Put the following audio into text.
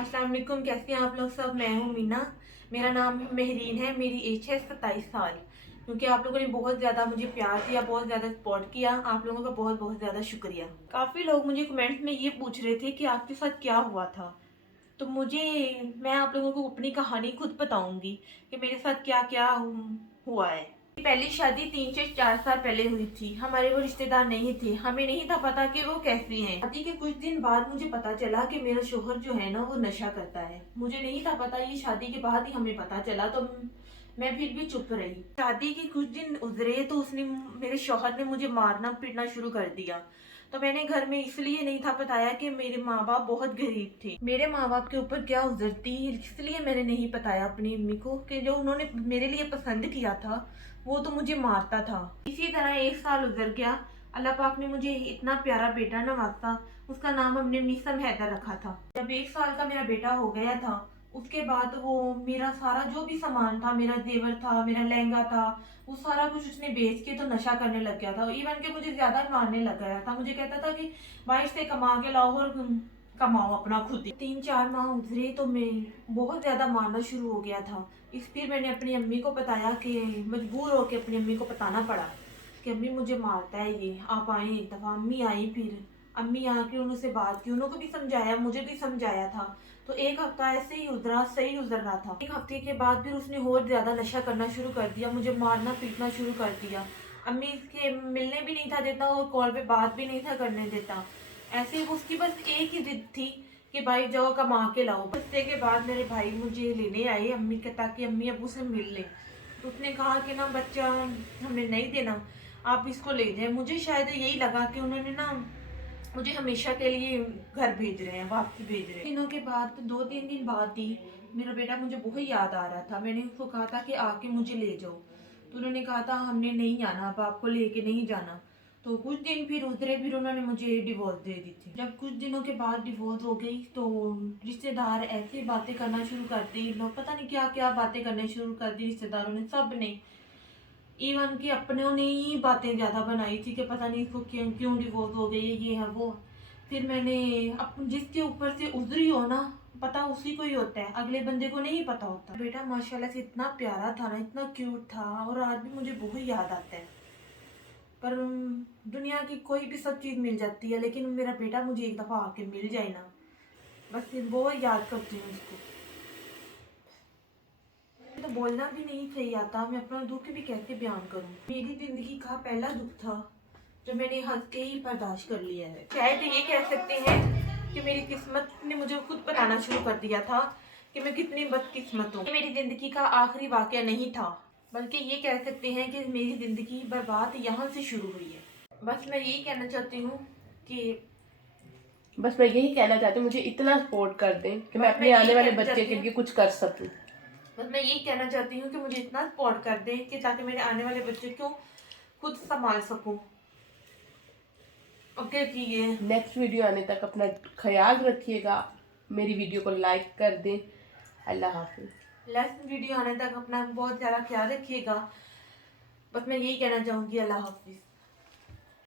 अस्सलाम वालेकुम, कैसे हैं आप लोग सब। मैं हूँ मीना, मेरा नाम महरीन है, मेरी एज है 27 साल। क्योंकि आप लोगों ने बहुत ज़्यादा मुझे प्यार दिया, बहुत ज़्यादा सपोर्ट किया, आप लोगों का बहुत बहुत ज़्यादा शुक्रिया। काफ़ी लोग मुझे कमेंट्स में ये पूछ रहे थे कि आपके साथ क्या हुआ था। तो मैं आप लोगों को अपनी कहानी खुद बताऊंगी कि मेरे साथ क्या क्या हुआ है। पहली शादी 3 से 4 साल पहले हुई थी। हमारे वो रिश्तेदार नहीं थे, हमें नहीं था पता कि वो कैसी हैं। शादी के कुछ दिन बाद मुझे पता चला कि मेरा शोहर जो है ना वो नशा करता है। मुझे नहीं था पता, ये शादी के बाद ही हमें पता चला। तो मैं फिर भी चुप रही। शादी के कुछ दिन गुजरे तो मेरे शोहर ने मुझे मारना पीटना शुरू कर दिया। तो मैंने घर में इसलिए नहीं था बताया कि मेरे माँ बाप बहुत गरीब थे। मेरे माँ बाप के ऊपर क्या गुजरती, इसलिए मैंने नहीं बताया अपनी अम्मी को कि जो उन्होंने मेरे लिए पसंद किया था वो तो मुझे मारता था। इसी तरह 1 साल गुजर गया। अल्लाह पाक ने मुझे इतना प्यारा बेटा नवाजा। उसका नाम हमने मीसम हैदर रखा था। जब 1 साल का मेरा बेटा हो गया था, उसके बाद वो मेरा सारा जो भी सामान था, मेरा जेवर था, मेरा लहंगा था, वो सारा कुछ उसने बेच के तो नशा करने लग गया था। इवन के मुझे ज्यादा मारने लग गया था। मुझे कहता था कि बाहर से कमा के लाओ और कमाओ अपना खुद ही। 3-4 माह गुजरे तो मैं बहुत ज्यादा मारना शुरू हो गया था। फिर मैंने अपनी अम्मी को बताया कि मजबूर होकर अपनी अम्मी को बताना पड़ा कि अम्मी मुझे मारता है ये, आप आए एक दफा। अम्मी आई, फिर अम्मी आके उनसे बात की, उन्होंने भी समझाया, मुझे भी समझाया था। तो 1 हफ्ता ऐसे ही उधरा, सही गुजर रहा था। 1 हफ्ते के बाद फिर उसने और ज्यादा नशा करना शुरू कर दिया, मुझे मारना पीटना शुरू कर दिया। अम्मी इसके मिलने भी नहीं था देता और कॉल पे बात भी नहीं था करने देता। ऐसे ही उसकी बस एक ही जिद थी कि भाई जाओ कमा के लाओ। हफ्ते के बाद मेरे भाई मुझे लेने आए अम्मी के, ताकि अम्मी अबू से मिल ले। तो उसने कहा कि ना बच्चा हमें नहीं देना, आप इसको ले जाए। मुझे शायद यही लगा कि उन्होंने ना मुझे हमेशा के लिए घर भेज रहे हैं, वापसी भेज रहे हैं। दिनों के बाद 2-3 दिन बाद ही मेरा बेटा मुझे बहुत याद आ रहा था। मैंने उसको कहा था कि आके मुझे ले जाओ। तो उन्होंने कहा था हमने नहीं आना, अब आपको लेके नहीं जाना। तो कुछ दिन फिर उतरे, फिर उन्होंने मुझे डिवोर्स दे दी थी। जब कुछ दिनों के बाद डिवोर्स हो गई तो रिश्तेदार ऐसी बातें करना शुरू कर दी। लोग पता नहीं क्या क्या बातें करने शुरू कर दी रिश्तेदारों ने, सब ने। इवन कि अपनों ने ही बातें ज्यादा बनाई थी कि पता नहीं इसको क्यों क्यों डिवोर्स हो गई है, ये है वो। फिर मैंने जिसके ऊपर से उजरी हो ना, पता उसी को ही होता है, अगले बंदे को नहीं पता होता। बेटा माशाल्लाह से इतना प्यारा था ना, इतना क्यूट था, और आज भी मुझे बहुत याद आता है। पर दुनिया की कोई भी सब चीज मिल जाती है, लेकिन मेरा बेटा मुझे एक दफा आके मिल जाए ना, बस बहुत याद करती हूँ उसको। तो बोलना भी नहीं सही आता, मैं अपना दुख भी कैसे बयान करूं। मेरी जिंदगी का पहला दुख था जो मैंने हंस के ही बर्दाश्त कर लिया है। शायद ये कह सकते हैं कि मेरी किस्मत ने मुझे खुद बताना शुरू कर दिया था कि मैं कितनी बदकिस्मत हूँ। मेरी जिंदगी का आखिरी वाकया नहीं था, बल्कि ये कह सकते हैं कि मेरी जिंदगी बर्बाद यहाँ से शुरू हुई है। बस मैं यही कहना चाहती हूँ कि मुझे इतना सपोर्ट कर दें कि मैं अपने आने वाले बच्चे के लिए कुछ कर सकूं। बस मैं यही कहना चाहती हूँ कि मुझे इतना सपोर्ट कर दें कि ताकि मेरे आने वाले बच्चे को खुद संभाल सकूं। ओके जी, ये नेक्स्ट वीडियो आने तक अपना ख्याल रखिएगा, मेरी वीडियो को लाइक कर दें। अल्लाह हाफिज। नेक्स्ट वीडियो आने तक अपना बहुत ज़्यादा ख्याल रखिएगा। बस मैं यही कहना चाहूँगी, अल्लाह हाफिज।